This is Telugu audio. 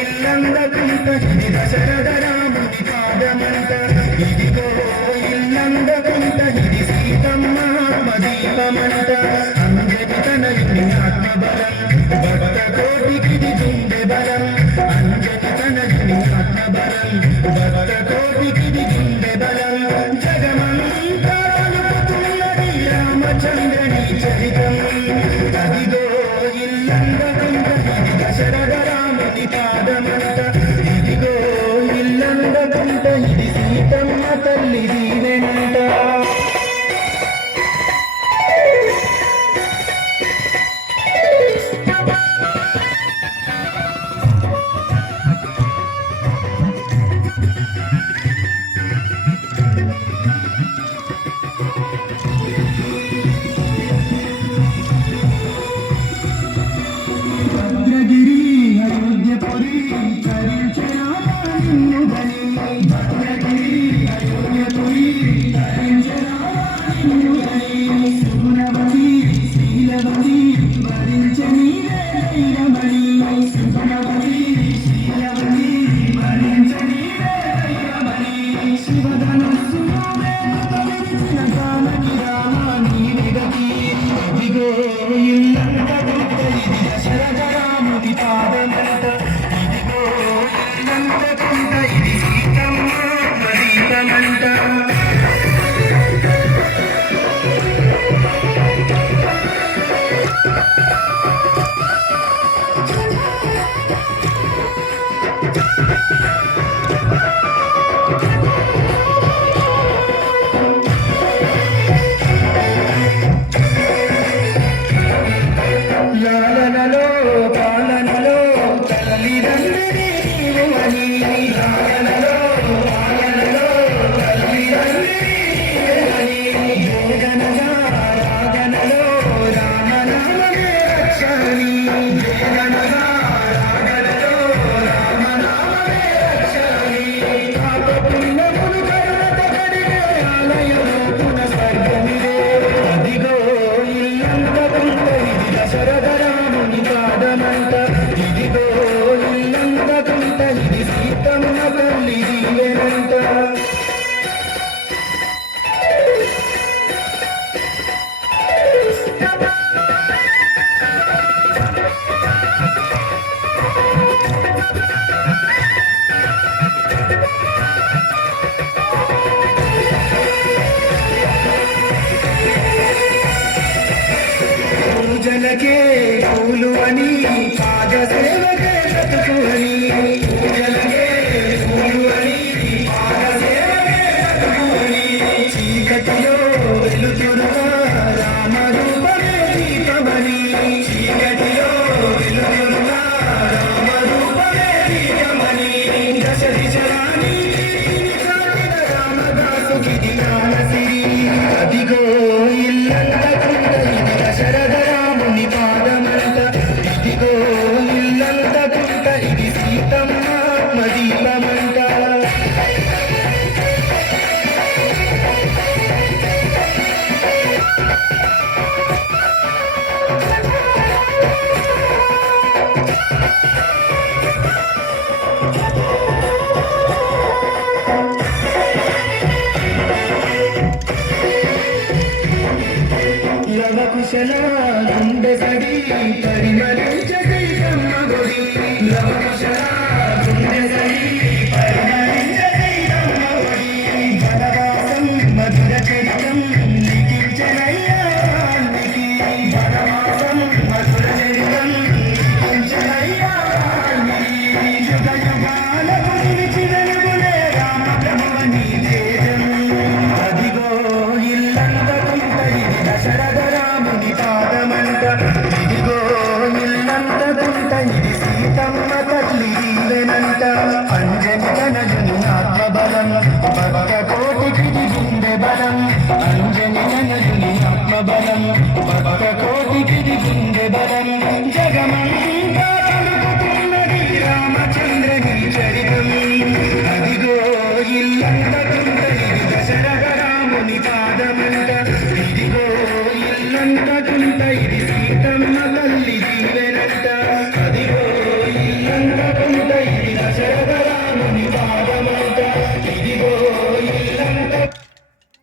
ఇల్లందకుంట ఇది దశరథ రాముని పాదమంట ఇదిగో ఇల్లందకుంట ఇది సీతమ్మ దీపమంట అంజని తనయుని ఆత్మబలం భక్త కోటికిది గుండె బలం అంజని తనయుని ఆత్మబలం భక్త కోటికిది గుండె బలం జగమంతా అనుకుతున్నది రామచంద్రని చరితం అదిగో ఇల్లందకుంట ఇది దశరథ రాముని పాదమంట ఇదిగో ఇల్లందకుంట ఇది సీతమ్మ తల్లి దీవెనంట పూజలకే పూలు అని పాద సేవకే బ్రతుకు అని పూజలకే పూలు అని పాద సేవకే బ్రతుకు అని చీకటిలో వెలుతురుగా రామరూపమే దీపమని చీకటిలో వెలుతురుగా రామరూపమే దీపమని దశ దిశరాని రామదాసుకి జ్ఞానసిరి అదిగో ఇల్లందకుంట ఇది దశరథ రాముని పాదమంట ఇదిగో ఇల్లందకుంట ఇది సీతమ్మ దీపమంట కుశల గుండె సడి పరిమళ